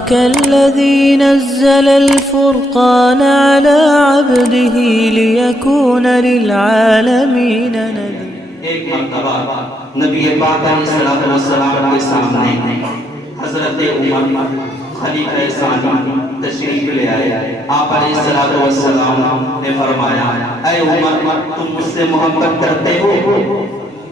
تبارك الذي نزل الفرقان على عبده ليكون للعالمين نذيرا. ایک مرتبہ نبی پاک علیہ السلام کے سامنے حضرت عمر خلیفہ ثانی تشریف لے آئے. آپ علیہ السلام نے فرمایا اے عمر تم مجھ سے محبت کرتے ہو؟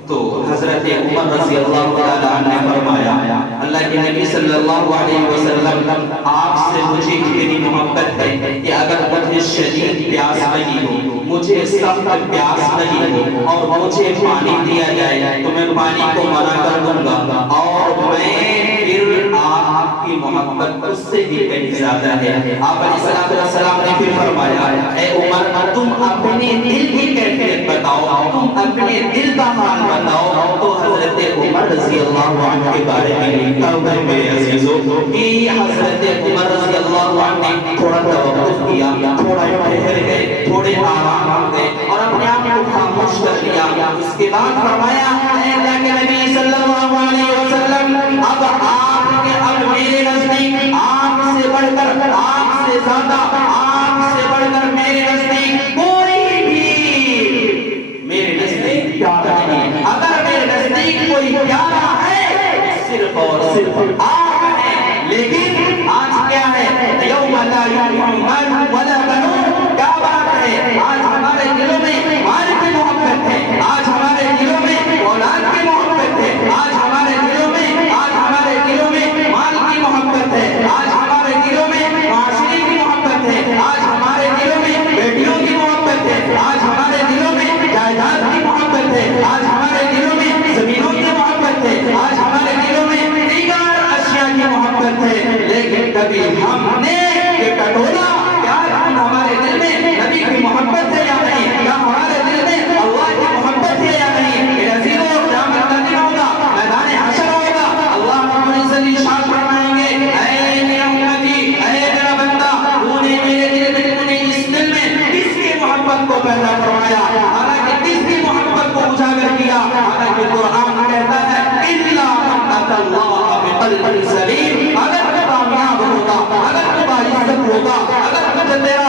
تو حضرت عمر رضی اللہ تعالیٰ عنہ نے فرمایا اللہ کے نبی صلی اللہ علیہ وسلم آپ سے مجھے اتنی محبت ہے کہ اگر مجھے شدید پیاس لگی ہو، مجھے سخت پیاس لگی ہو اور مجھے پانی دیا جائے تو میں پانی کو منع کر دوں گا، اور میں پھر آپ کی محبت اس سے بھی کہیں زیادہ ہے. آپ علیہ السلام نے پھر فرمایا اے عمر تم اپنے دل کی کیفیت بتاؤ، تم اپنے دل کا حال بتاؤ. تو حضرت عمر رضی اللہ عنہ کے بارے میں لکھا ہوا ہے میرے عزیزوں کہ حضرت عمر رضی اللہ عنہ نے تھوڑا توقف کیا، تھوڑا ٹھہر گئے، تھوڑے آرام گئے اور اپنے آپ کو خاموش کر لیا. اس کے بعد فرمایا اے اللہ کے نبی صلی اللہ علیہ وسلم اب آپ کے اب میرے نزدیک آپ سے بڑھ کر، آپ سے زیادہ، آپ سے بڑھ کر میرے نزدیک کوئی بھی میرے نزدیک پیارا نہیں. اگر میرے نزدیک کوئی پیارا ہے صرف اور صرف آپ ہیں. لیکن آج کیا ہے؟ یوم لا ينفع مال ولا بنون. کیا بات ہے؟ آج ہمارے دلوں میں مال کی محبت ہے، آج ہمارے دلوں میں اولاد کی محبت ہے، آج ہمارے دلوں میں، آج ہمارے دلوں میں مال کی محبت ہے، آج ہمارے دلوں میں معاشرے کی محبت ہے، آج ہمارے دلوں میں بیٹیوں کی محبت ہے، آج ہمارے دلوں میں جائیداد کی محبت ہے، آج ہمارے دلوں میں زمینوں کی محبت ہے، آج ہمارے دلوں میں دیگر اشیاء کی محبت ہے. لیکن کبھی ہم نے یہ ٹٹولا کیا ہمارے دل میں نبی کی محبت ہے یا نہیں، کیا ہمارے دل میں اللہ کی محبت ہے یا نہیں؟ میرے عزیزوں قیامت کا دن ہوگا، میدان حشر ہوگا، اللہ رب العزت ارشاد فرمائیں گے اے میرے امتی، اے میرا بندہ تو نے میرے دل میں، تو نے اس دل میں کس کی محبت کو پیدا فرمایا، حالانکہ کس کی محبت کو اجاگر کیا. حالانکہ قرآن کہتا ہے الا من اتى الله بقلب سلیم. اگر تو کامیاب ہوگا، اگر تو باعزت ہوگا، اگر تجھے تیرا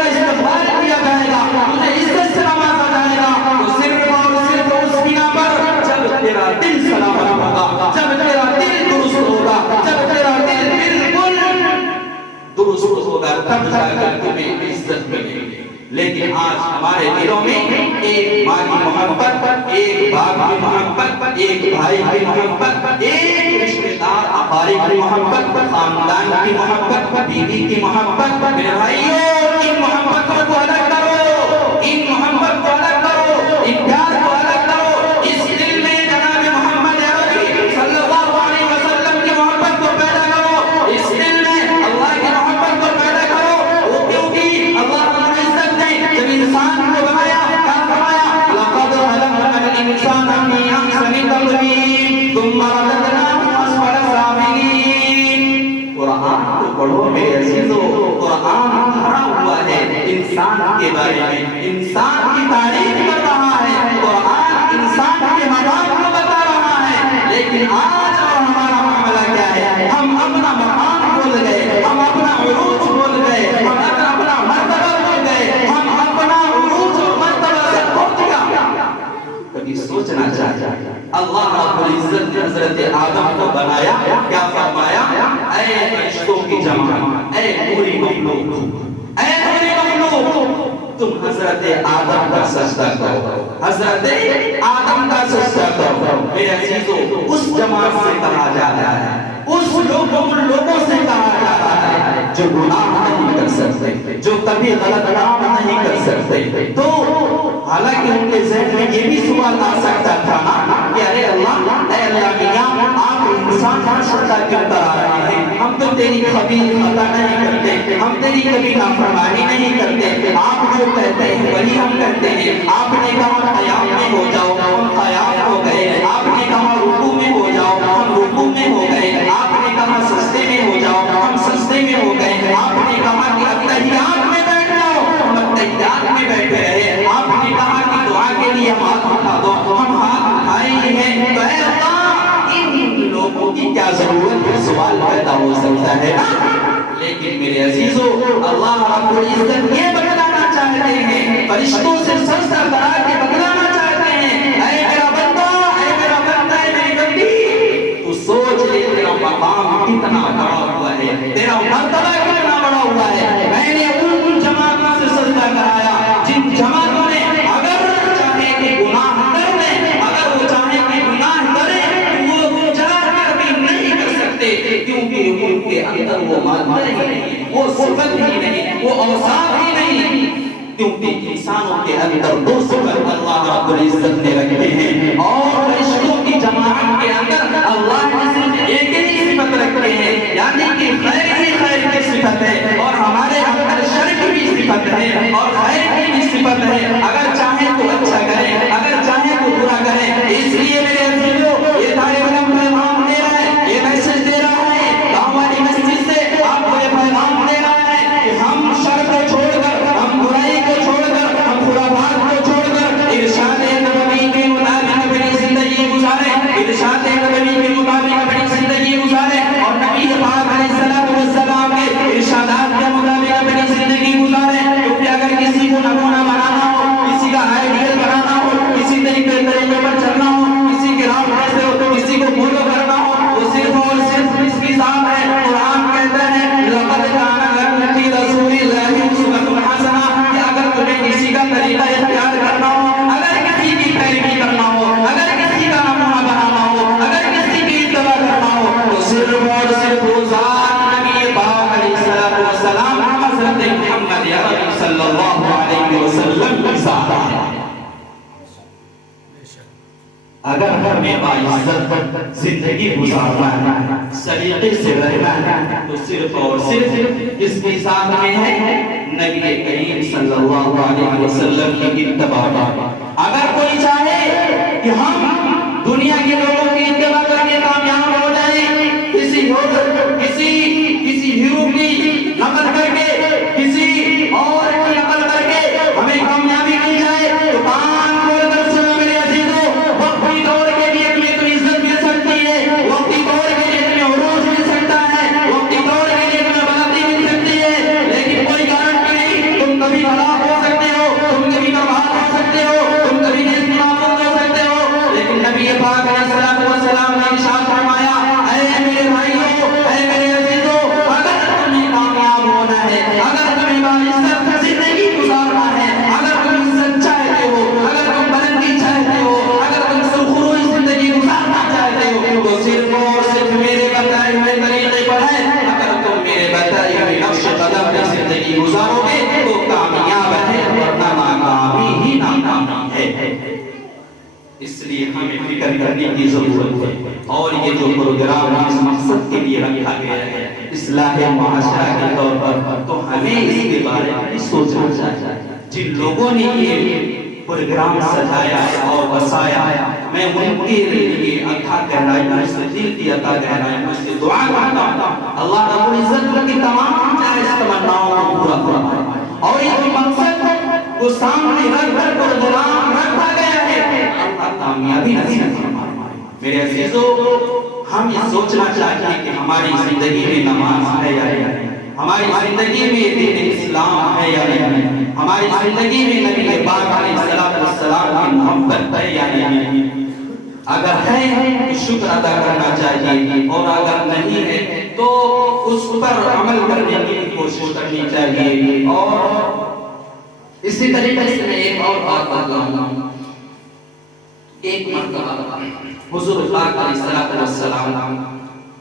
استقبال کیا جائے گا، تجھے عزت سے نوازا جائے گا، تو صرف اور صرف اس بنا پر جب تیرا دل سلامت ہوگا، جب تیرا دل درست ہوگا، جب تیرا دل بالکل درست ہوگا، تب جا کر تمہیں عزت ملے گی. لیکن آج ہمارے دلوں میں ایک ماں کی محبت، ایک باپ کی محبت، ایک بھائی کی محبت، ایک رشتہ دار اقارب کی محبت، خاندان کی محبت، بیوی کی محبت. میرے بھائیوں ان محبتوں کو الگ کرو، ان محبت کو الگ کرو، ان پیار کو الگ کرو. اس دل میں جناب محمد عربی صلی اللہ علیہ وسلم کی محبت کو پیدا کرو، اس دل میں اللہ کی محبت کو پیدا کرو. وہ کیونکہ اللہ جب انسان کو بنایا کیا فرمایا لقد خلقنا الانسان فی احسن تقویم ثم رددناه اسفل سافلین. قرآن کو پڑھو میرے عزیزو، قرآن بھرا ہوا ہے انسان کے بارے میں، انسان کی تعریف کر رہا ہے، قرآن انسان کے مقام کو بتا رہا ہے. لیکن آج اور ہمارا معاملہ کیا ہے؟ ہم اپنا مقام بھول گئے، ہم اپنا عروج بھول گئے، ہم اپنا مرتبہ بھول گئے، ہم اپنا عروج اور مرتبہ سے کھو دیا. کبھی سوچنا چاہیے اللہ رب العزت نے حضرت آدم کو بنایا، کیا فرمایا اے فرشتوں کی جماعت، اے پوری مخلوق، اے پوری مخلوق تم حضرت آدم کا سجدہ کرو، حضرت آدم کا سجدہ کرو. میرے عزیزوں اس جماعت سے کہا جا رہا ہے، اس لوگوں سے کہا جا رہا ہے جو گناہ نہیں کر سکتے، جو کبھی غلط کام نہیں کر سکتے. تو حالانکہ ان کے ذہن میں یہ بھی سوال آ سکتا تھا کہ ارے اللہ، اے اللہ میاں آپ انسان کا سجدہ کیوں کرا رہے ہیں؟ ہم تو تیری کبھی خطا نہیں کرتے، ہم تیری کبھی نافرمانی نہیں کرتے، آپ جو کہتے ہیں وہی ہم کرتے ہیں. آپ نے کہا قیام میں ہو جاؤ، ہم قیام ہو گئے. آپ نے کہا رکوع میں ہو جاؤ، ہم رکوع میں ہو گئے. آپ نے کہا سجدے میں ہو جاؤ، ہم سجدے میں ہو گئے. آپ نے کہا کہ اتحیات میں بیٹھ جاؤ، ہم اتحیات میں بیٹھے رہے. آپ نے کہا کہ دعا کے لیے ہاتھ اٹھا دو، ہم ہاتھ اٹھائے ہیں. تو اے اللہ ان لوگوں کی کیا ضرورت ہے؟ سوال پیدا ہو سکتا ہے. میرے عزیزو اللہ رب العزت یہ بتلانا چاہتے ہیں، فرشتوں سے سجدہ کرا کے بتلانا چاہتے ہیں، اے میرا بندہ، اے میرا بندہ، اے میری بندی، تو سوچ لے تیرا مقام کتنا بڑا ہوا ہے، تیرا مرتبہ کتنا بڑا ہوا ہے۔ میں نے ان جماعتوں سے سجدہ کرایا جن جماعتوں نے اگر چاہے کہ گناہ کر لیں، اگر وہ چاہے کہ گناہ کریں تو وہ چاہ کر بھی نہیں کر سکتے، کیونکہ ان کے اندر وہ مادہ ہی نہیں، وہ صفت ہی نہیں، وہ اوصاف ہی نہیں، کیونکہ انسانوں کے اندر دو صفت اللہ رب العزت نے رکھے ہیں، اور فرشتوں کی جماعت کے اندر اللہ نے صرف ایک ہی صفت رکھے ہیں، یعنی کہ خیر ہی خیر کی صفت ہے، اور ہمارے اندر شر کی بھی صفت ہے اور خیر کی بھی صفت ہے، اگر چاہیں تو اچھا کریں، اگر چاہیں تو برا کریں۔ اس لیے میرے عزیزو یہ طالب علم پیغام دے رہا ہے، یہ میسج دے رہا ہے، گاؤں والی مسجد سے آپ کو یہ پیغام دے رہا ہے کہ ہم شر کو چھوڑ کر، ہم برائی کو چھوڑ کر، ہم خرافات کو چھوڑ کر ارشاد نبوی کے مطابق اپنی زندگی گزاریں، ارشاد نبوی کے مطابق اپنی زندگی گزاریں، اور نبی پاک علیہ الصلوۃ والسلام کے ارشادات کے مطابق اپنی زندگی گزاریں، کیونکہ اگر کسی کو نمونہ بنانا ہو، کسی کا آئیڈیل بنانا ہو، کسی طریقے پر چلنا ہو، کسی کے راہ سے ہو، کسی کو فالو کرنا ہو، وہ صرف اور صرف اس کی ذات ہے۔ قرآن کہتا ہے لقد کان لکم فی رسول اللہ اسوۃ حسنہ، کہ اگر تمہیں کسی کا طریقہ اختیار کرنا ہو، اگر کسی کی پیروی کرنا ہو، اگر کسی کا نمونہ بنانا ہو، اگر کسی کی اتباع کرنا ہو، تو صرف اور صرف وہ ذات نبی پاک علیہ الصلوۃ والسلام حضرت محمد عربی صلی اللہ علیہ وسلم کی ذات ہے۔ اگر ہمیں باعزت زندگی گزارنا ہے، سلیقے سے رہنا ہے، تو صرف اور صرف اس کی ذات میں ہے نبی کریم صلی اللہ علیہ وسلم کی اتباع۔ اگر کوئی چاہے کہ ہم دنیا کے لوگوں کی اتباع کر کے کامیاب ہو جائیں، کسی ہیرو کی نقل کر کے، کسی اور کی نقل کر کے ہمیں کامیابی مل جائے، تو کان کھول کر سنو میرے عزیزو، وقتی طور کے لیے تمہیں تو عزت مل سکتی ہے، وقتی طور کے لیے تمہیں عروج مل سکتا ہے، وقتی طور کے لیے تمہیں بلندی مل سکتی ہے، لیکن کوئی گارنٹی نہیں، تم کبھی ہلاک ہو سکتے ہو، تم کبھی برباد ہو سکتے ہو، تم کبھی نیستنابود ہو سکتے ہو۔ لیکن نبی پاک علیہ الصلوۃ والسلام نے ارشاد فرمایا، اے میرے بھائیو، اے میرے عزیزو، اگر تمہیں کامیاب ہونا ہے، اگر تمہیں باعزت زندگی گزارنا ہے، اگر تم عزت چاہتے ہو، اگر تم بلندی چاہتے ہو، اگر تم سرخروئی زندگی گزارنا چاہتے ہو، تو صرف اور صرف میرے بتائے ہوئے طریقے پر ہے۔ اگر تم میرے بتائے ہوئے نقش قدم پر زندگی گزارو گے تو کامیاب ہے، ورنہ ناکامی ہی ناکامی ہے۔ اس لیے ہمیں فکر کرنے کی ضرورت ہے، اور یہ جو پروگرام اس مقصد کے لیے رکھا گیا ہے اصلاح معاشرہ کے طور پر، تو ہمیں اس کے بارے میں سوچنا چاہیے۔ جن لوگوں نے یہ پروگرام سجایا اور بسایا، میں ان کے لیے عطا گہرائیوں سے، دل کی عطا گہرائیوں سے دعا کرتا ہوں اللہ رب العزت ان کی تمام جائز تمناؤں کو پورا فرمائے، اور یہ مقصد کو سامنے رکھ کر پروگرام رکھا گیا ہے، اللہ کامیابی نصیب فرمائے۔ میرے عزیزو، ہم یہ سوچنا چاہیے کہ ہماری زندگی میں نماز ہے یا نہیں، ہماری زندگی میں دین اسلام ہے یا نہیں، ہماری زندگی میں نبی پاک علیہ الصلوۃ والسلام کی محبت ہے یا نہیں۔ اگر ہے تو شکر ادا کرنا چاہیے، اور اگر نہیں ہے تو اس پر عمل کرنے کی کوشش کرنی چاہیے۔ اور اسی طریقے سے میں ایک اور بات بتاؤں، ایک مرتبہ حضور پاک علیہ الصلوۃ والسلام،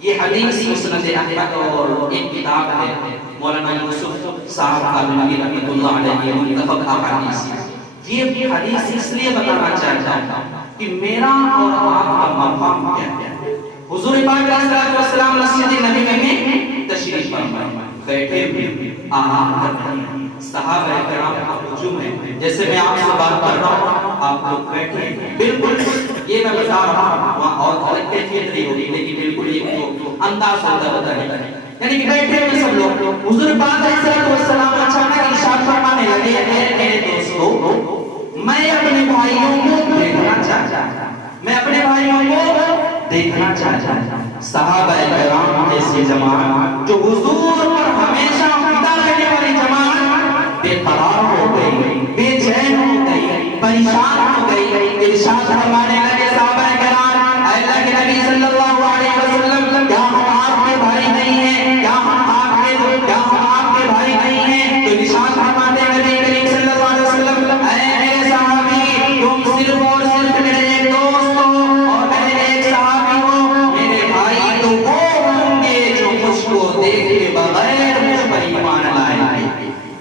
یہ حدیث مسند احمد اور ایک کتاب ہے مولانا یوسف صاحب قادری رحمۃ اللہ علیہ متفق حدیث، یہ حدیث اس لیے بتانا چاہتا ہوں کہ میرا اور آپ کا مقام کیا ہے۔ حضور پاک علیہ الصلوۃ والسلام مسجد نبوی میں تشریف فرما بیٹھے ہوئے، آرام کر رہے ہیں، صحابہ کرام کا ہجوم ہے، جیسے میں آپ سے بات کر رہا ہوں آپ لوگ بیٹھے ہیں، بالکل یہ میں بتا رہا ہوں، وہاں اور الگ کیفیت نہیں ہوگی، لیکن بالکل ایک جو انداز ہوتا ہے، یعنی کہ بیٹھے ہوئے سب لوگ۔ حضور پاک علیہ الصلوۃ والسلام اچانک ارشاد فرمانے لگے، میرے دوستو، میں اپنے بھائیوں کو دیکھنا چاہتا ہوں، میں اپنے بھائیوں کو دیکھنا چاہتا ہوں۔ صحابہ کرام ایسی جماعت جو حضور پر ہمیشہ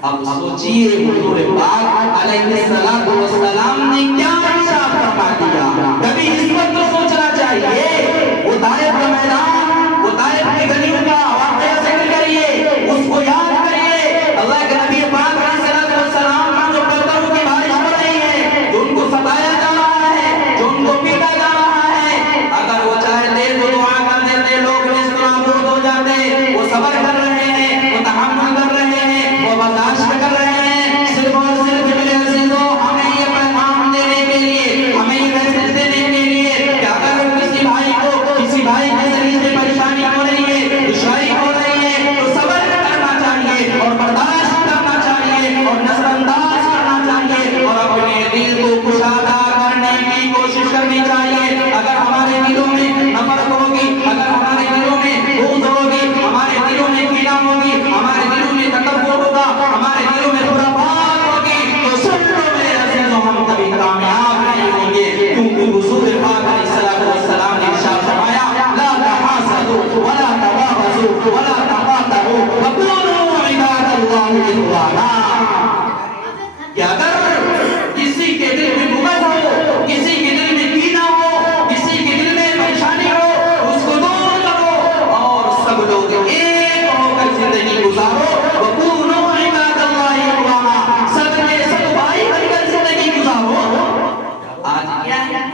اب سوچئے حضور پاک علیہ السلام نے کیا ارشاد فرما دیا. کبھی اس وقت تو سوچنا چاہیے وہ طائف کا میدان، وہ طائف کی گلیوں کا واقعہ ذکر کریے، اس کو یاد کریے. اللہ کے نبی پاک علیہ السلام کا جو پتھروں کی بارش ہو رہی ہے، جو ان کو ستایا جا رہا ہے، جو ان کو پیٹا جا رہا ہے، اگر وہ چاہتے تو دعا کر دیتے، لوگ اس طرح بہت ہو جاتے. وہ صبر کر رہے ہیں، وہ تحمل کر رہے ہیں، وہ برداشت کر رہے ہیں. صرف اور صرف میرے عزیزوں ہمیں یہ پیغام دینے کے لیے، ہمیں یہ میسج دینے کے لیے کہ اگر کسی بھائی کو کسی بھائی کے ذریعے سے پریشانی ہو رہی ہے، دشواری ہو رہی ہے، تو صبر کرنا چاہیے اور برداشت کرنا چاہیے اور نظر انداز کرنا چاہیے اور اپنے دل کو کشادہ کرنے کی کوشش کرنی چاہیے. اگر ہمارے دلوں میں نفرت ہوگی، اگر ہمارے دلوں میں بغض ہوگی، ہمارے دلوں میں کینہ ہوگی، ہمارے دلوں میں تکبر ہوگا، ہمارے دلوں میں خرافات ہوگی، تو سن لو میرے عزیزوں ہم کبھی کامیاب نہیں ہوں گے. کیونکہ حضور پاک علیہ السلام نے ارشاد فرمایا لا تحاسدوا ولا تباغضوا ولا تقاتلوا وكونوا عباد الله اخوانا. کہ اگر کسی کے دل میں بغض ہو، کسی کے دل میں کینہ ہو، کسی کے دل میں پریشانی ہو، اس کو دور کرو اور سب لوگ ایک ہو کر زندگی گزارو. وَكُونُوا عِبَادَ اللَّهِ إِخْوَانًا. سب کے سب بھائی بن کر زندگی گزارو. آج کیا ہے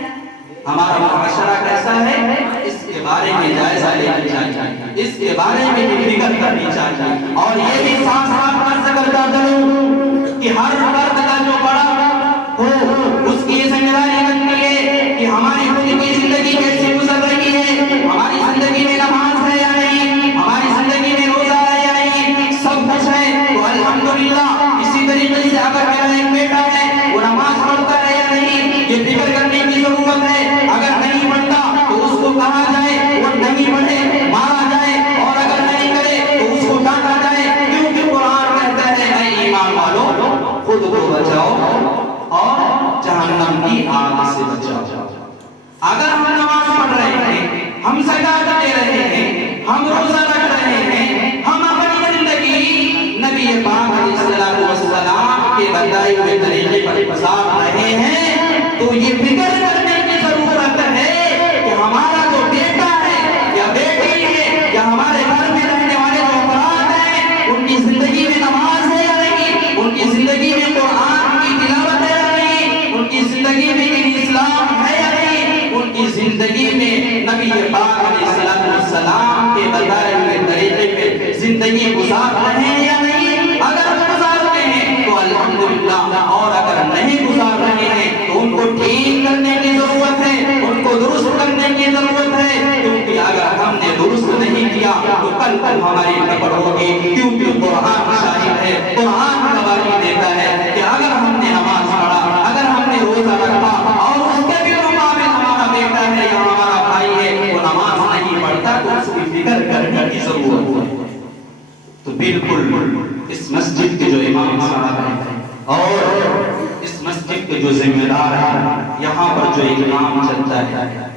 ہمارا معاشرہ کیسا ہے، اس کے بارے میں جائزہ لینا چاہیے، اس کے بارے میں فکر کرنی چاہیے. اور یہ بھی ساتھ ساتھ عرض کرتا چلوں کہ ہر فرد کا جو بڑا ہو اس کی ذمہ داری بنتی ہے کہ ہماری خود کی زندگی کیسے گزر رہی ہے، ہماری زندگی میں نماز ہے یا نہیں، ہماری زندگی میں روزہ ہے یا نہیں. سب کچھ ہے تو الحمدللہ. اسی طریقے سے اگر میرا ایک بیٹا ہے وہ نماز پڑھتا ہے یا نہیں، یہ فکر کرنے کی ضرورت ہے. اگر نہیں پڑھتا تو اس کو کہا جائے وہ نہیں پڑھے، مارا جائے، اور اگر نہیں کرے تو اس کو ڈانٹا جائے. کیونکہ قرآن کہتا ہے اے ایمان والو خود کو بچاؤ اور جہنم کی آگ سے بچاؤ. اگر ہم نماز پڑھ رہے ہیں، ہم زکات دے رہے ہیں، ہم روزہ رکھ رہے ہیں، ہم اپنی زندگی نبی پاک علیہ السلام کے بتائے ہوئے طریقے پر گزار رہے ہیں، تو یہ فکر کرنے کی ضرورت ہے کہ ہمارا جو بیٹا ہے یا بیٹی ہے یا ہمارے گھر میں رہنے والے جو افراد ہیں، ان کی زندگی میں نماز ہے یا نہیں، ان کی زندگی میں قرآن کی تلاوت ہے یا نہیں، ان کی زندگی میں اسلام ہے یا نہیں، ان کی زندگی میں نبی پاک علیہ السلام کے بتائے ہوئے طریقے پہ زندگی گزار رہے ہیں یا نہیں. اگر گزارتے ہیں تو الحمدللہ، اور اگر نہیں گزار رہے ہیں تو ان کو ٹھیک کرنے کی ضرورت ہے، ان کو درست کرنے کی ضرورت ہے. کیونکہ اگر ہم نے درست نہیں کیا تو کل ہماری گڑبڑ ہوگی. کیونکہ قرآن شاہد ہے، قرآن گواہی دیتا ہے کہ اگر ہم نے نماز پڑھا، اگر ہم نے روزہ رکھا اور اس کے بھی مقابل ہمارا بیٹا ہے یا ہمارا بھائی ہے وہ نماز نہیں پڑھتا تو اس کی فکر کرنے کی ضرورت ہے. تو بالکل اس مسجد کے جو امام صاحب ہیں اور اس مسجد کے جو ذمہ دار ہیں، یہاں پر جو اقدام چلتا ہے،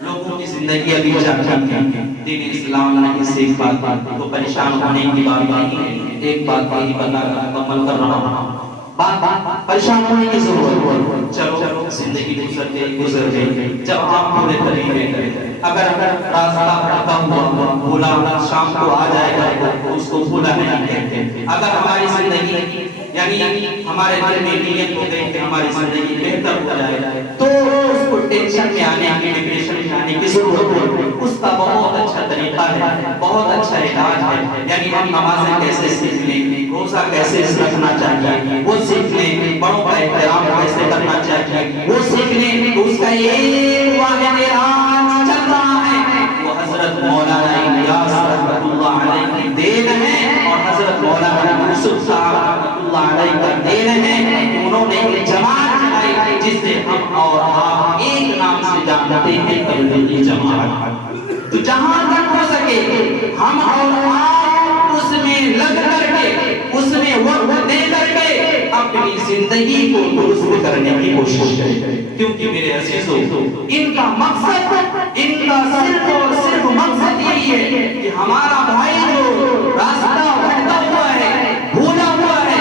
لوگوں کی زندگی ابھی چاہتی ہے دین اسلام نہیں سیکھ پاتا تو پریشان ہونے کی بات نہیں ہے. ایک بات ہی بتا کر مکمل کر رہا ہوں. پریشان ہونے کی ضرورت، چلو زندگی گزر گئی. جب آپ پورے طریقے اگر راستہ بھٹکا ہوا بھولا شام کو آ جائے گا تو اس کو بھولا نہیں کہتے. اگر ہماری زندگی یعنی ہمارے دل میں نیت ہو گئی کہ ہماری زندگی بہتر ہو جائے تو اس کو ٹینشن میں آنے کی، ڈپریشن میں آنے کی ضرورت ہے. اس کا بہت اچھا طریقہ ہے، بہت اچھا علاج ہے. یعنی ہم نمازیں کیسے سیکھ لیں، روزہ کیسے رکھنا چاہیے وہ سیکھ لیں، بڑوں کا احترام کیسے کرنا چاہیے وہ سیکھ لیں. تو اس کا ایک واحد علاج چل رہا ہے، وہ حضرت مولانا الیاس رحمۃ اللہ علیہ کی دین ہے اور حضرت مولانا یوسف صاحب رحمۃ اللہ علیہ کا دین ہے. انہوں نے ایک جماعت چلائی جس سے ہم اور آپ ایک نام سے جانتے ہیں، تبلیغی جماعت. تو جہاں تک ہو سکے ہم اور آپ اس میں لگ کر کے، اس میں وقت دے کر کے اپنی زندگی کو درست کرنے کی کوشش کریں. کیونکہ میرے عزیزوں ان کا مقصد، ان کا صرف اور صرف مقصد یہی ہے کہ ہمارا بھائی جو راستہ بھٹکا ہوا ہے، بھولا ہوا ہے،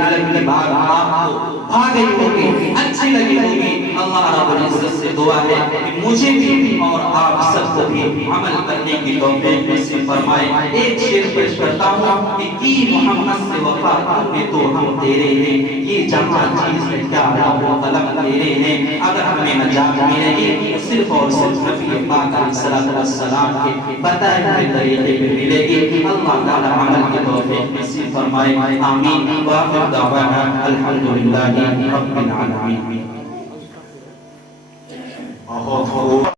علم کی بات آپ کو بھاگی ہوگی، اچھی لگی ہوگی۔ اللہ رب العزت سے دعا ہے کہ مجھے بھی اور آپ سب کو بھی عمل کرنے کی توفیق نصیب فرمائے۔ ایک شعر پیش کرتا ہوں کہ کی محمد سے وفا کرنے تو ہم تیرے ہیں، یہ جہاں چیز ہے کیا رب و قلم تیرے ہیں۔ اگر ہمیں نجات ملے گی تو صرف اور صرف نبی پاک علیہ السلام کے بتائے ہوئے طریقے پہ ملے گی۔ اللہ تعالی عمل کی توفیق نصیب فرمائے، آمین۔ وآخر دعوانا الحمدللہ رب العالمین۔